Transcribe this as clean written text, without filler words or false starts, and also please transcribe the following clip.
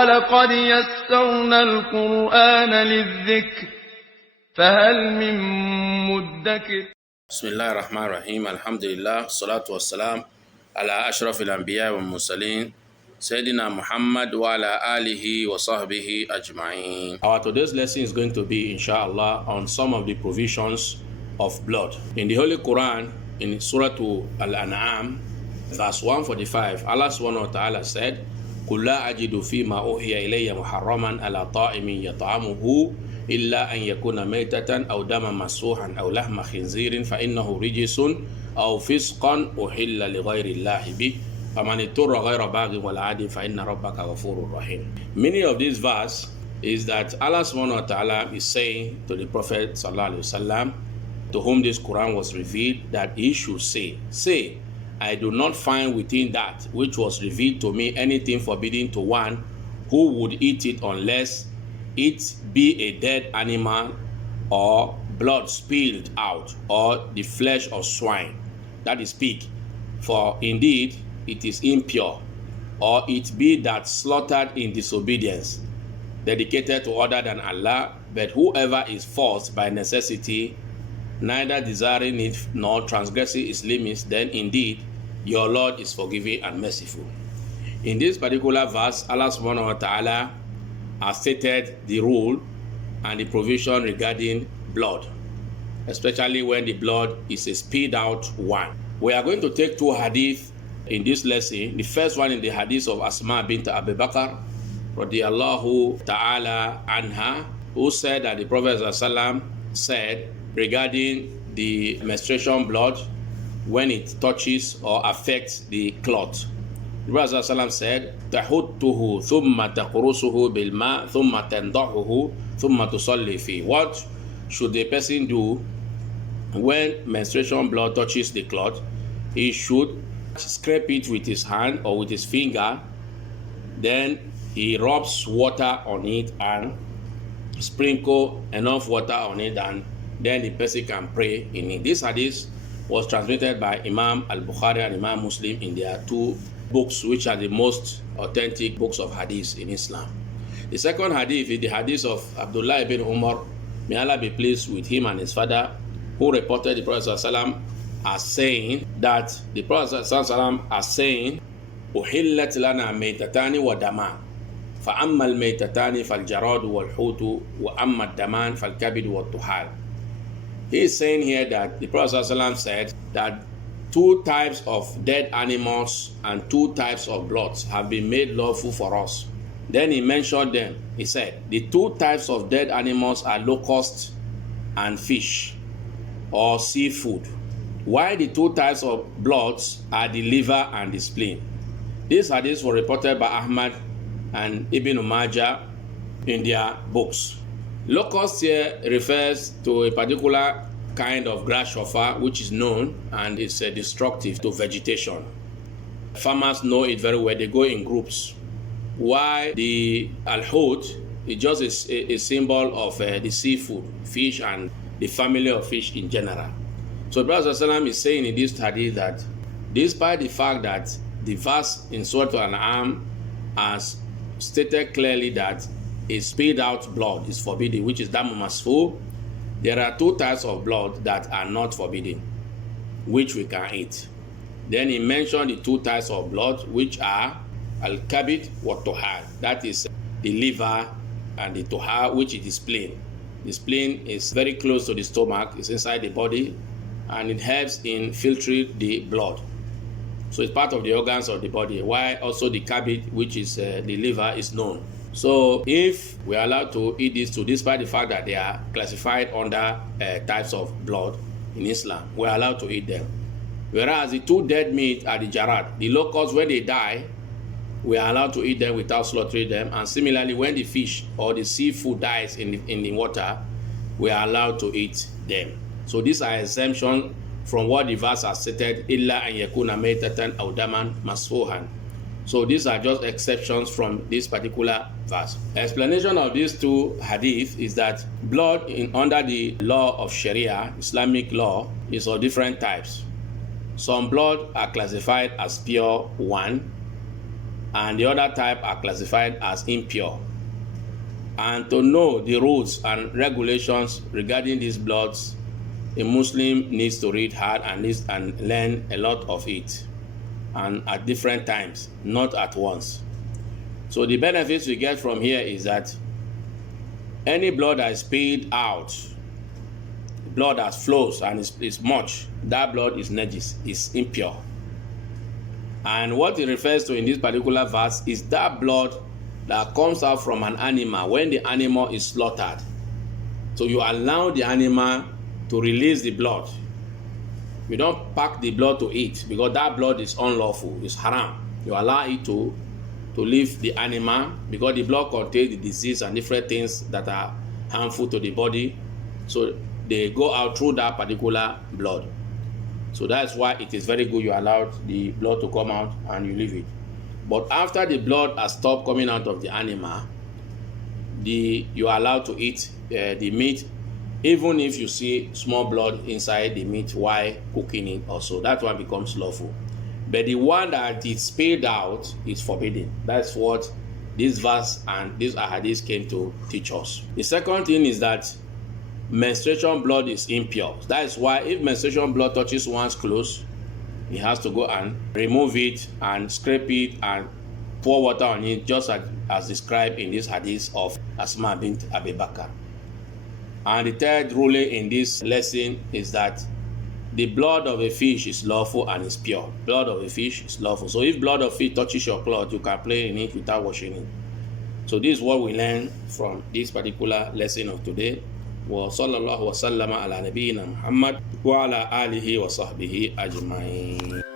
ولقد يسرنا القرآن للذكر فهل من مدكر. بسم الله الرحمن الرحيم. الحمد لله والصلاة والسلام على أشرف الأنبياء والمرسلين Sayyidina Muhammad wa ala alihi wa sahbihi ajma'in. Our today's lesson is going to be, inshallah, on some of the provisions of blood. In the Holy Quran, in Surah Al-An'am, verse 145, Allah subhanahu wa ta'ala said, قُلْ لَا أَجِدُ فِي مَا أُوحِيَ إِلَيَّ مُحَرَّمًا عَلَى طَاعِمٍ يَطْعَمُهُ إِلَّا أَنْ يَكُونَ مَيْتَةً أَوْ دَمًا مَسْفُوحًا أَوْ لَحْمَ خِنْزِيرٍ فَإِنَّهُ رِجْسٌ أَوْ فِسْقًا أُحِلَّ لِغَيْرِ اللَّهِ بِهِ فَمَنِ اضْطُرَّ غَيْرَ بَاغٍ وَلَا عَادٍ فَإِنَّ رَبَّكَ غَفُورٌ رَحِيمٌ. Meaning of this verse is that Allah subhanahu wa ta'ala is saying to the Prophet sallallahu alaihi wasallam, to whom this Quran was revealed, that he should say, I do not find within that which was revealed to me anything forbidden to one who would eat it unless it be a dead animal or blood spilled out or the flesh of swine, that is pig. For indeed it is impure, or it be that slaughtered in disobedience, dedicated to other than Allah, but whoever is forced by necessity, neither desiring it nor transgressing its limits, then indeed your Lord is forgiving and merciful. In this particular verse, Allah subhanahu wa ta'ala has stated the rule and the provision regarding blood, especially when the blood is a spilled out one. We are going to take two hadith in this lesson. The first one in the hadith of Asma bint Abi Bakr radiyallahu ta'ala anha, who said that the Prophet ﷺ said regarding the menstruation blood when it touches or affects the cloth. The Prophet ﷺ said, تَحُطُّهُ ثُمَّ تَقْرُصُهُ بِالْمَاءِ ثُمَّ تَنْضَحُهُ ثُمَّ تُصَلِّي فِيهِ. What should the person do when menstruation blood touches the cloth? He should scrape it with his hand or with his finger, then he rubs water on it and sprinkle enough water on it, and then the person can pray in it. This hadith was transmitted by Imam al-Bukhari and Imam Muslim in their two books, which are the most authentic books of hadith in Islam. The second hadith is the hadith of Abdullah ibn Umar, may Allah be pleased with him and his father, who reported the Prophet ﷺ as saying that the Prophet ﷺ as saying, أُحِلَّتْ لَنَا مَيْتَتَانِ وَدَمَانِ فَأَمَّا الْمَيْتَتَانِ فَالْجَرَادُ وَالْحُوتُ وَأَمَّا الدَّمَانِ فَالْكَبِدُ وَالطُّحَالُ. He is saying here that the Prophet ﷺ said that two types of dead animals and two types of bloods have been made lawful for us. Then he mentioned them. He said the two types of dead animals are locusts and fish or seafood, while the two types of bloods are the liver and the spleen. These hadiths were reported by Ahmad and Ibn Majah in their books. Locust here refers to a particular kind of grasshopper which is known and is destructive to vegetation. Farmers know it very well. They go in groups. While the al-hut is just a symbol of the seafood, fish, and the family of fish in general. So Prophet ﷺ is saying in this hadith that despite the fact that the verse in Surah Al-An'am has stated clearly that a spilled out blood is forbidden, which is damu masfu, there are two types of blood that are not forbidden, which we can eat. Then he mentioned the two types of blood, which are al-kabid wa tuhal, that is the liver, and the tuhal, which is the spleen. The spleen is very close to the stomach, it's inside the body, and it helps in filtering the blood. So it's part of the organs of the body, while also the kabid, which is the liver, is known. So if we are allowed to eat these two, despite the fact that they are classified under types of blood in Islam, we are allowed to eat them. Whereas the two dead meat are the jarad, the locusts, when they die, we are allowed to eat them without slaughtering them. And similarly, when the fish or the seafood dies in the water, we are allowed to eat them. So these are exemptions from what the verse has stated, illa an yakuna maytatan aw daman masfuhan. So these are just exceptions from this particular verse. Explanation of these two hadith is that blood under the law of Sharia, Islamic law, is of different types. Some blood are classified as pure one, and the other type are classified as impure. And to know the rules and regulations regarding these bloods, a Muslim needs to read hard and learn a lot of it, and at different times, not at once. So the benefits we get from here is that any blood that is spilled out, blood that flows and is much, that blood is najis, is impure. And what it refers to in this particular verse is that blood that comes out from an animal when the animal is slaughtered. So you allow the animal to release the blood. You don't pack the blood to eat, because that blood is unlawful, it's haram. You allow it to leave the animal, because the blood contains the disease and different things that are harmful to the body. So they go out through that particular blood. So that's why it is very good you allow the blood to come out and you leave it. But after the blood has stopped coming out of the animal, you are allowed to eat the meat, even if you see small blood inside the meat while cooking it also. That one becomes lawful. But the one that is spilled out is forbidden. That's what this verse and this ahadith came to teach us. The second thing is that menstruation blood is impure. That is why if menstruation blood touches one's clothes, he has to go and remove it and scrape it and pour water on it, just as described in this hadith of Asma bint Abi Bakr. And the third ruling in this lesson is that the blood of a fish is lawful and is pure. Blood of a fish is lawful. So if blood of fish touches your cloth, you can play in it without washing it. So this is what we learn from this particular lesson of today. وصلى الله وسلم على نبينا محمد وعلى آله وصحبه أجمعين.